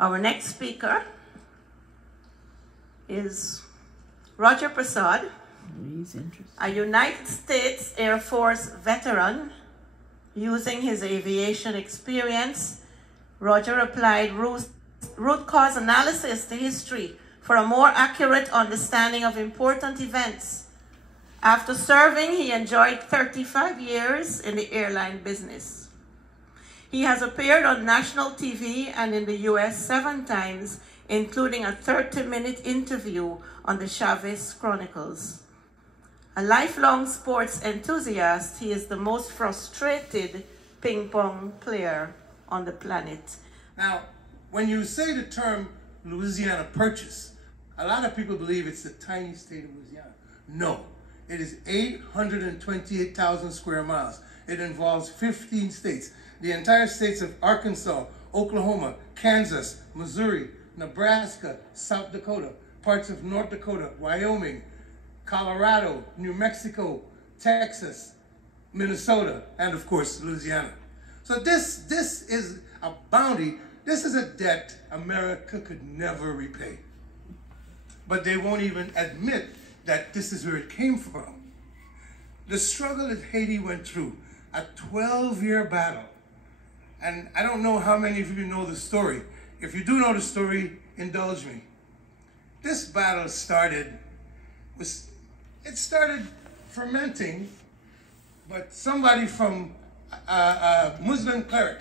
Our next speaker is Roger Persaud, a United States Air Force veteran. Using his aviation experience, Roger applied root cause analysis to history for a more accurate understanding of important events. After serving, he enjoyed 35 years in the airline business. He has appeared on national TV and in the US 7 times, including a 30-minute interview on the Chavez Chronicles. A lifelong sports enthusiast, he is the most frustrated ping pong player on the planet. Now, when you say the term Louisiana Purchase, a lot of people believe it's the tiny state of Louisiana. No, it is 828,000 square miles. It involves 15 states. The entire states of Arkansas, Oklahoma, Kansas, Missouri, Nebraska, South Dakota, parts of North Dakota, Wyoming, Colorado, New Mexico, Texas, Minnesota, and of course, Louisiana. So this is a bounty. This is a debt America could never repay. But they won't even admit that this is where it came from. The struggle that Haiti went through, a 12-year battle. And I don't know how many of you know the story. If you do know the story, indulge me. This battle started fermenting, but somebody from a Muslim cleric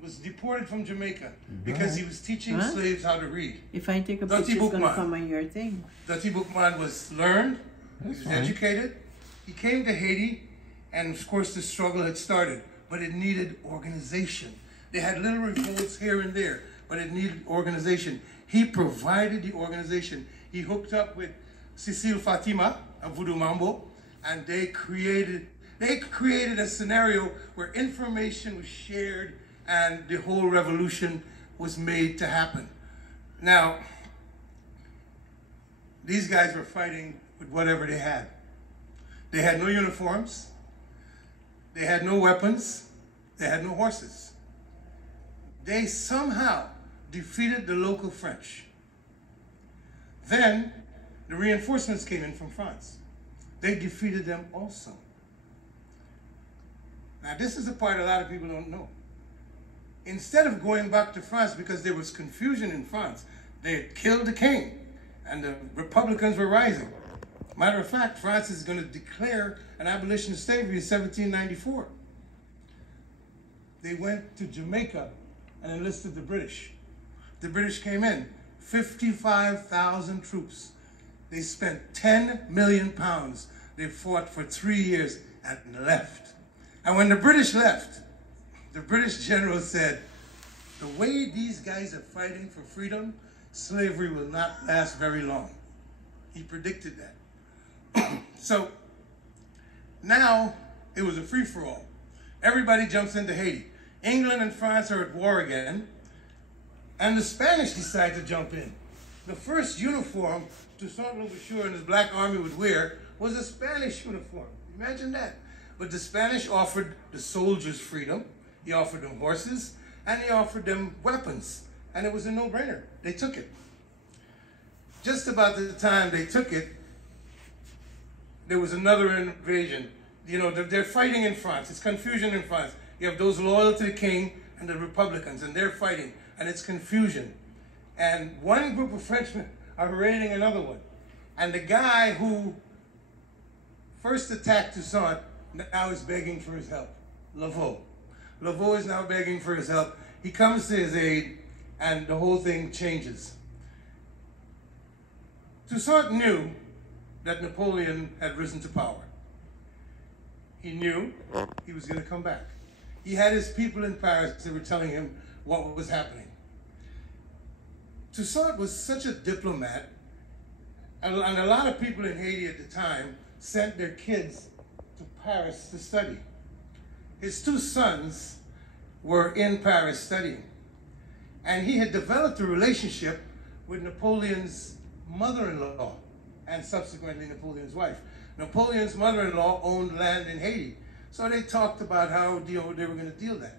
was deported from Jamaica because he was teaching slaves how to read. If I take a picture, it's going to come on your thing. Boukman was learned, he was educated. He came to Haiti, and of course the struggle had started, but it needed organization. They had little revolts here and there, but it needed organization. He provided the organization. He hooked up with Cecile Fatima of Voodoo Mambo, and they created a scenario where information was shared and the whole revolution was made to happen. Now, these guys were fighting with whatever they had. They had no uniforms, they had no weapons, they had no horses. They somehow defeated the local French. Then the reinforcements came in from France. They defeated them also. Now this is the part a lot of people don't know. Instead of going back to France because there was confusion in France, they had killed the king and the Republicans were rising. Matter of fact, France is going to declare an abolition of slavery in 1794. They went to Jamaica and enlisted the British. The British came in, 55,000 troops. They spent 10 million pounds. They fought for 3 years and left. And when the British left, the British general said, the way these guys are fighting for freedom, slavery will not last very long. He predicted that. So now it was a free-for-all. Everybody jumps into Haiti. England and France are at war again, and the Spanish decide to jump in. The first uniform Toussaint and his Black Army would wear was a Spanish uniform. Imagine that. But the Spanish offered the soldiers freedom. He offered them horses, and he offered them weapons. And it was a no-brainer. They took it. Just about the time they took it, there was another invasion. You know, they're fighting in France. It's confusion in France. You have those loyal to the king and the Republicans, and they're fighting, and it's confusion. And one group of Frenchmen are raiding another one. And the guy who first attacked Toussaint now is begging for his help, Laveau. Laveau is now begging for his help. He comes to his aid, and the whole thing changes. Toussaint knew that Napoleon had risen to power. He knew he was going to come back. He had his people in Paris that were telling him what was happening. Toussaint was such a diplomat, and a lot of people in Haiti at the time sent their kids to Paris to study. His 2 sons were in Paris studying, and he had developed a relationship with Napoleon's mother-in-law and subsequently Napoleon's wife. Napoleon's mother-in-law owned land in Haiti, so they talked about how they were going to deal that.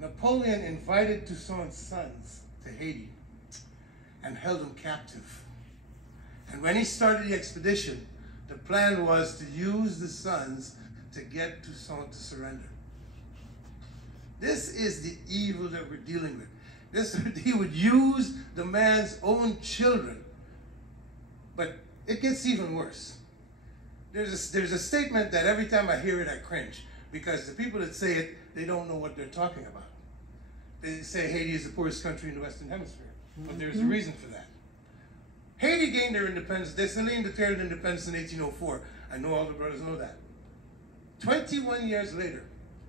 Napoleon invited Toussaint's sons to Haiti and held them captive. And when he started the expedition, the plan was to use the sons to get Toussaint to surrender. This is the evil that we're dealing with. He would use the man's own children. But it gets even worse. There's a statement that every time I hear it, I cringe, because the people that say it, they don't know what they're talking about. They say Haiti is the poorest country in the Western Hemisphere, but there's a reason for that. Haiti gained their independence. Dessalines declared independence in 1804. I know all the brothers know that. 21 years later,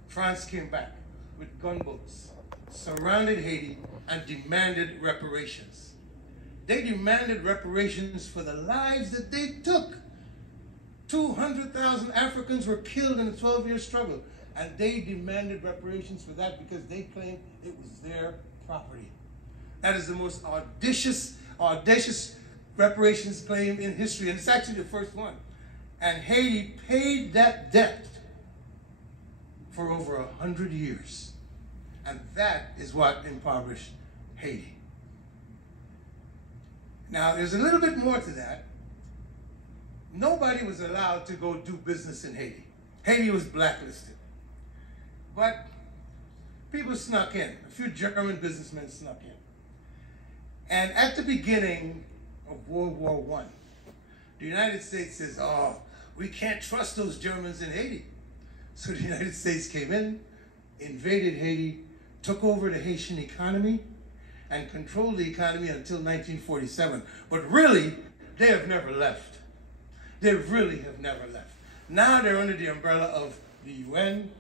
France came back with gunboats, surrounded Haiti, and demanded reparations. They demanded reparations for the lives that they took. 200,000 Africans were killed in a 12-year struggle, and they demanded reparations for that because they claimed it was their property. That is the most audacious reparations claim in history, and it's actually the first one. And Haiti paid that debt for over 100 years. And that is what impoverished Haiti. Now, there's a little bit more to that. Nobody was allowed to go do business in Haiti. Haiti was blacklisted. But people snuck in. A few German businessmen snuck in. And at the beginning of World War I, the United States says, oh, we can't trust those Germans in Haiti. So the United States came in, invaded Haiti, took over the Haitian economy, and controlled the economy until 1947. But really, they have never left. They really have never left. Now they're under the umbrella of the UN,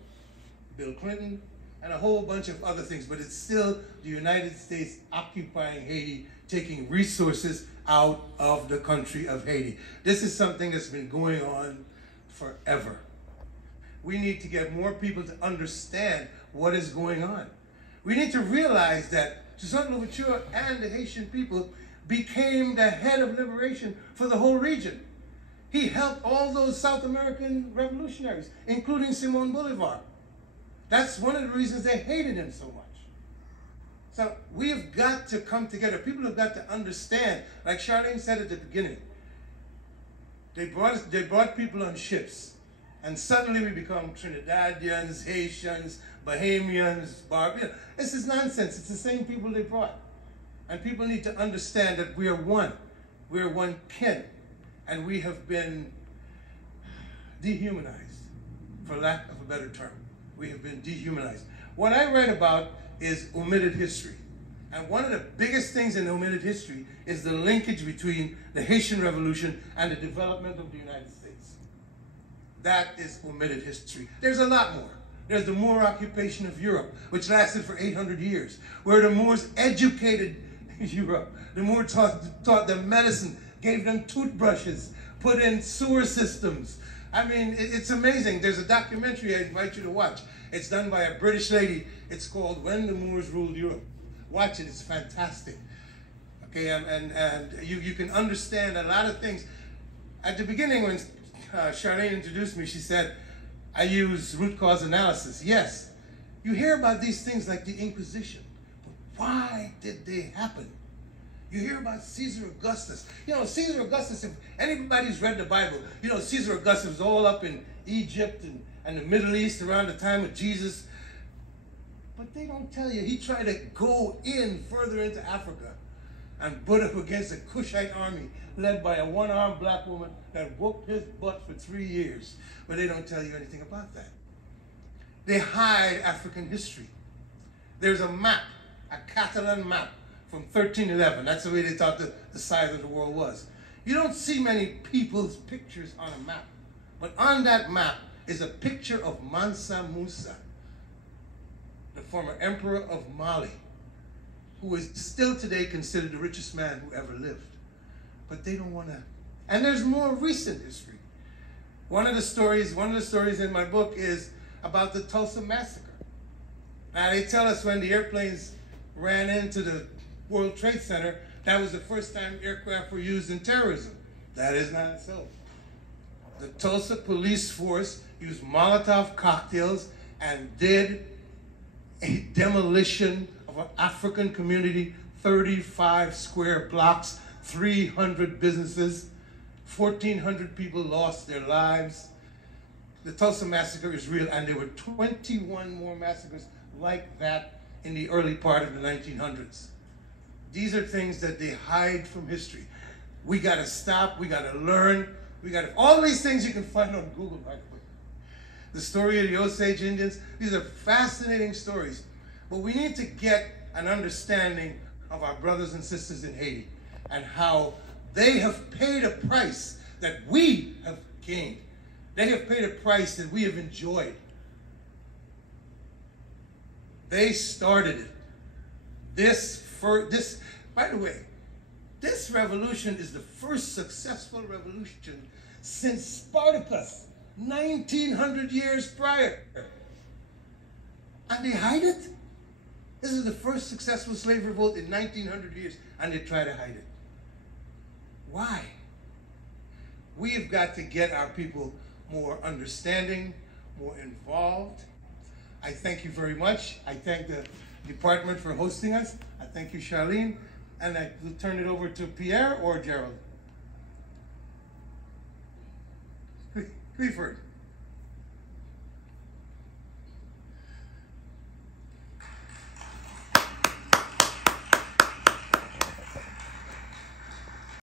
Bill Clinton, and a whole bunch of other things, but it's still the United States occupying Haiti, taking resources out of the country of Haiti. This is something that's been going on forever. We need to get more people to understand what is going on. We need to realize that Toussaint Louverture and the Haitian people became the head of liberation for the whole region. He helped all those South American revolutionaries, including Simon Bolivar. That's one of the reasons they hated him so much. So we've got to come together. People have got to understand, like Charlene said at the beginning, they brought people on ships, and suddenly we become Trinidadians, Haitians, Bahamians, Barbarians. This is nonsense. It's the same people they brought. And people need to understand that we are one. We are one kin. And we have been dehumanized, for lack of a better term. We have been dehumanized. What I write about is omitted history. And one of the biggest things in omitted history is the linkage between the Haitian Revolution and the development of the United States. That is omitted history. There's a lot more. There's the Moor occupation of Europe, which lasted for 800 years, where the Moors educated Europe. The Moors taught them medicine, gave them toothbrushes, put in sewer systems. I mean, it's amazing. There's a documentary I invite you to watch. It's done by a British lady. It's called When the Moors Ruled Europe. Watch it. It's fantastic. Okay, and you can understand a lot of things. At the beginning, when Charlene introduced me, she said, I use root cause analysis. Yes, you hear about these things like the Inquisition, but why did they happen? You hear about Caesar Augustus. You know, Caesar Augustus, if anybody's read the Bible, you know, Caesar Augustus was all up in Egypt and the Middle East around the time of Jesus. But they don't tell you, he tried to go in further into Africa and butt up against a Cushite army led by a one-armed black woman that whooped his butt for 3 years. But they don't tell you anything about that. They hide African history. There's a map, a Catalan map from 1311. That's the way they thought the size of the world was. You don't see many people's pictures on a map. But on that map is a picture of Mansa Musa, the former emperor of Mali, who is still today considered the richest man who ever lived. But they don't want to. And there's more recent history. One of the stories in my book is about the Tulsa massacre. Now they tell us when the airplanes ran into the World Trade Center, that was the first time aircraft were used in terrorism. That is not so. The Tulsa police force used Molotov cocktails and did a demolition of an African community, 35 square blocks, 300 businesses, 1,400 people lost their lives. The Tulsa massacre is real, and there were 21 more massacres like that in the early part of the 1900s. These are things that they hide from history. We gotta stop, we gotta learn, all these things you can find on Google, by the way. The story of the Osage Indians, these are fascinating stories. But we need to get an understanding of our brothers and sisters in Haiti and how they have paid a price that we have gained. They have paid a price that we have enjoyed. They started it. By the way, this revolution is the first successful revolution since Spartacus, 1900 years prior. And they hide it. This is the first successful slave revolt in 1900 years, and they try to hide it. Why? We have got to get our people more understanding, more involved. I thank you very much. I thank the department for hosting us. I thank you, Charlene. And I will turn it over to Pierre or Gerald. Clifford.